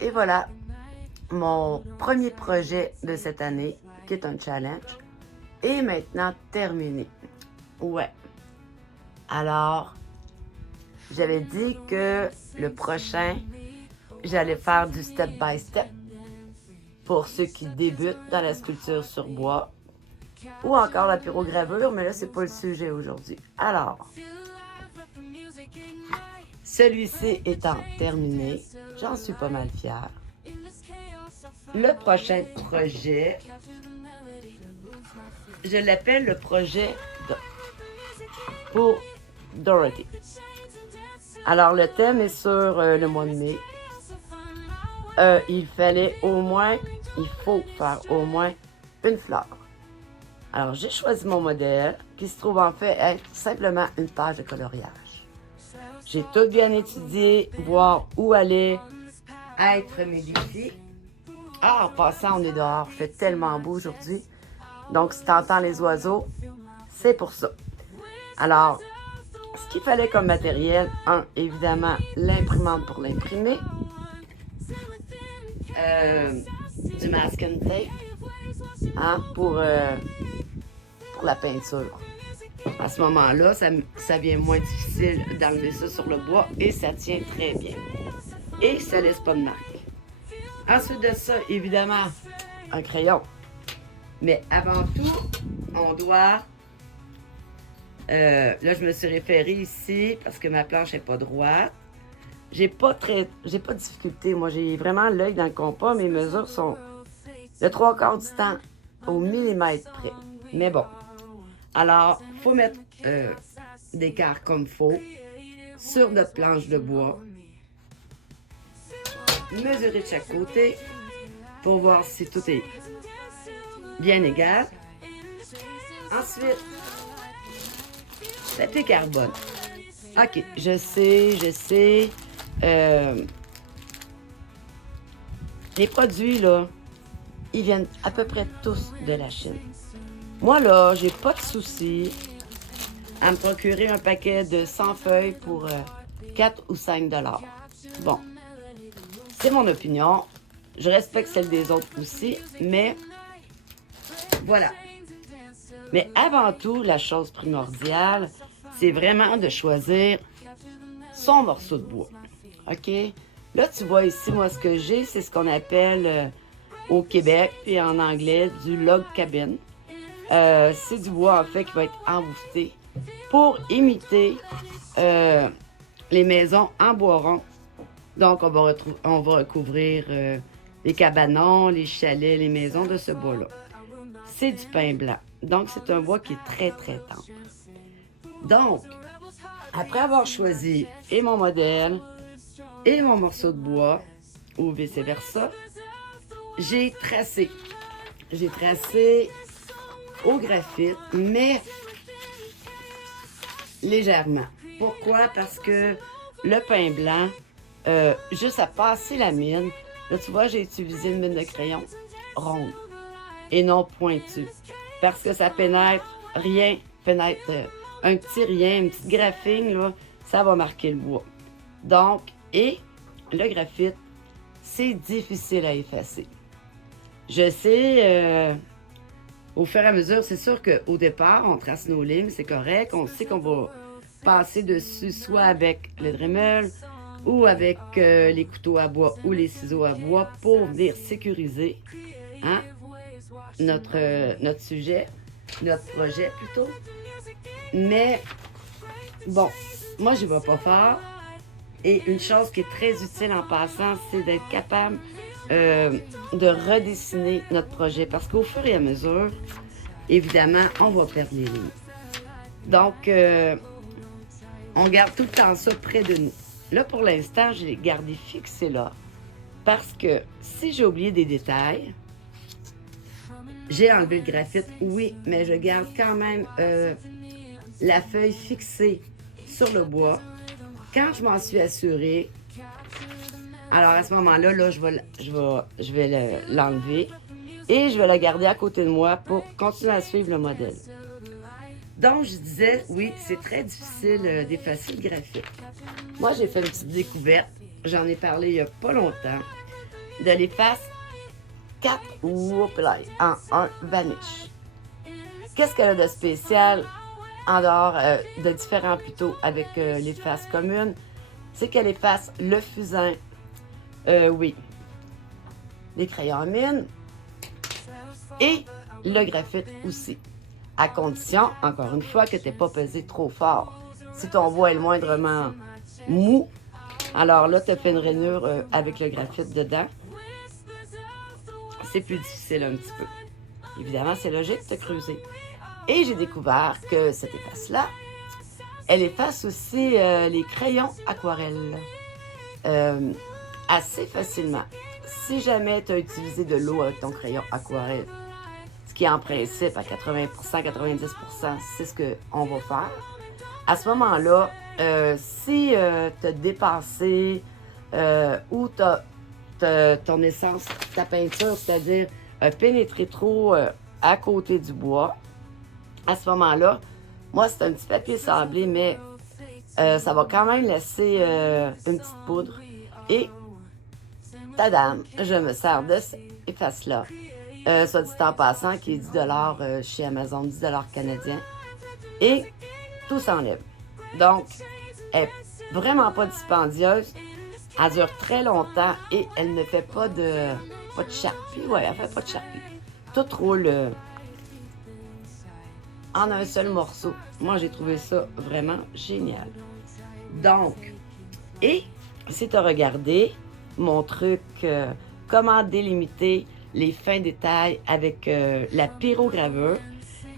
Et voilà, mon premier projet de cette année, qui est un challenge, est maintenant terminé. Ouais. Alors, j'avais dit que le prochain, j'allais faire du step by step pour ceux qui débutent dans la sculpture sur bois ou encore la pyrogravure, mais là, c'est pas le sujet aujourd'hui. Alors, celui-ci étant terminé, j'en suis pas mal fière. Le prochain projet, je l'appelle le projet pour Dorothy. Alors, le thème est sur le mois de mai. Il faut faire au moins une fleur. Alors, j'ai choisi mon modèle qui se trouve en fait être simplement une page de coloriage. J'ai tout bien étudié, voir où aller être mes défis. Ah, en passant, on est dehors, il fait tellement beau aujourd'hui. Donc, si tu entends les oiseaux, c'est pour ça. Alors, ce qu'il fallait comme matériel, évidemment, l'imprimante pour l'imprimer, du masking tape pour la peinture. À ce moment-là, ça devient moins difficile d'enlever ça sur le bois et ça tient très bien. Et ça laisse pas de marque. Ensuite de ça, évidemment, un crayon. Mais avant tout, on doit... là, je me suis référée ici parce que ma planche n'est pas droite. J'ai pas de difficulté. Moi, j'ai vraiment l'œil dans le compas. Mes mesures sont le 3/4 du temps au millimètre près. Mais bon. Alors, il faut mettre des cartes comme il faut sur notre planche de bois. Mesurer de chaque côté pour voir si tout est bien égal. Ensuite, papier carbone. OK, je sais. Les produits, là, ils viennent à peu près tous de la Chine. Moi, là, j'ai pas de souci à me procurer un paquet de 100 feuilles pour 4 ou 5 $. Bon, c'est mon opinion. Je respecte celle des autres aussi, mais voilà. Mais avant tout, la chose primordiale, c'est vraiment de choisir son morceau de bois. OK? Là, tu vois ici, moi, ce que j'ai, c'est ce qu'on appelle au Québec, puis en anglais, du log cabin. C'est du bois, en fait, qui va être embouffé pour imiter les maisons en bois rond. Donc, on va recouvrir les cabanons, les chalets, les maisons de ce bois-là. C'est du pin blanc. Donc, c'est un bois qui est très, très tendre. Donc, après avoir choisi et mon modèle et mon morceau de bois, ou vice-versa, j'ai tracé au graphite, mais légèrement. Pourquoi? Parce que le pain blanc, juste à passer la mine, là, tu vois, j'ai utilisé une mine de crayon ronde et non pointue. Parce que ça pénètre un petit rien, une petite graphine, là, ça va marquer le bois. Donc, et le graphite, c'est difficile à effacer. Je sais, au fur et à mesure, c'est sûr qu'au départ, on trace nos lignes, c'est correct. On sait qu'on va passer dessus soit avec le Dremel ou avec les couteaux à bois ou les ciseaux à bois pour venir sécuriser notre sujet, notre projet plutôt. Mais bon, moi, je ne vais pas fort. Et une chose qui est très utile en passant, c'est d'être capable de redessiner notre projet. Parce qu'au fur et à mesure, évidemment, on va perdre les lignes. Donc, on garde tout le temps ça près de nous. Là, pour l'instant, je l'ai gardé fixé là. Parce que si j'ai oublié des détails, j'ai enlevé le graphite, oui, mais je garde quand même la feuille fixée sur le bois. Quand je m'en suis assurée, alors à ce moment-là, là, je vais l'enlever et je vais la garder à côté de moi pour continuer à suivre le modèle. Donc, je disais, oui, c'est très difficile d'effacer le graphite. Moi, j'ai fait une petite découverte, j'en ai parlé il n'y a pas longtemps, de l'efface 4 Whooplie en un vanish. Qu'est-ce qu'elle a de spécial en dehors de différent plutôt avec l'efface commune? C'est qu'elle efface le fusain, oui, les crayons à mine et le graphite aussi. À condition, encore une fois, que tu n'aies pas pesé trop fort. Si ton bois est moindrement mou, alors là, tu as fait une rainure avec le graphite dedans. C'est plus difficile un petit peu. Évidemment, c'est logique de creuser. Et j'ai découvert que cette efface-là, elle efface aussi les crayons aquarelles assez facilement. Si jamais tu as utilisé de l'eau avec ton crayon aquarelle, ce qui est en principe à 80%, 90%, c'est ce qu'on va faire. À ce moment-là, si tu as dépassé ou ton essence, ta peinture, c'est-à-dire pénétré trop à côté du bois, à ce moment-là, moi, c'est un petit papier sablé, mais ça va quand même laisser une petite poudre. Et, tadam, je me sers de cette efface-là. Soit dit en passant, qui est 10 chez Amazon, 10 canadiens. Et tout s'enlève. Donc, elle n'est vraiment pas dispendieuse. Elle dure très longtemps et elle ne fait pas de charpie. Oui, elle ne fait pas de charpie. Tout roule en un seul morceau. Moi, j'ai trouvé ça vraiment génial. Donc, et si tu as regardé mon truc, comment délimiter les fins détails avec la pyrogravure.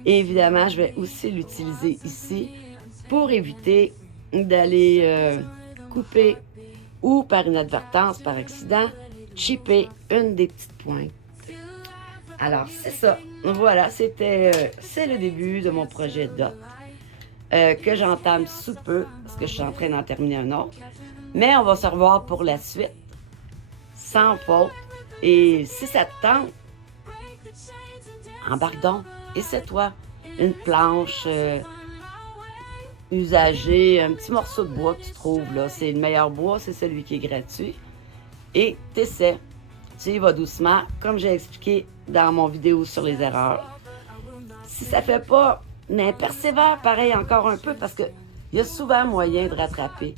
Et évidemment, je vais aussi l'utiliser ici pour éviter d'aller couper ou par inadvertance, par accident, chipper une des petites pointes. Alors, c'est ça. Voilà, c'est le début de mon projet DOT que j'entame sous peu parce que je suis en train d'en terminer un autre. Mais on va se revoir pour la suite, sans faute. Et si ça te tente, embarque donc. Essaie-toi une planche usagée, un petit morceau de bois que tu trouves là. C'est le meilleur bois, c'est celui qui est gratuit. Et t'essaies. Tu y vas doucement, comme j'ai expliqué dans mon vidéo sur les erreurs. Si ça fait pas, mais persévère pareil encore un peu parce qu'il y a souvent moyen de rattraper.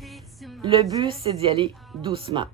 Le but, c'est d'y aller doucement.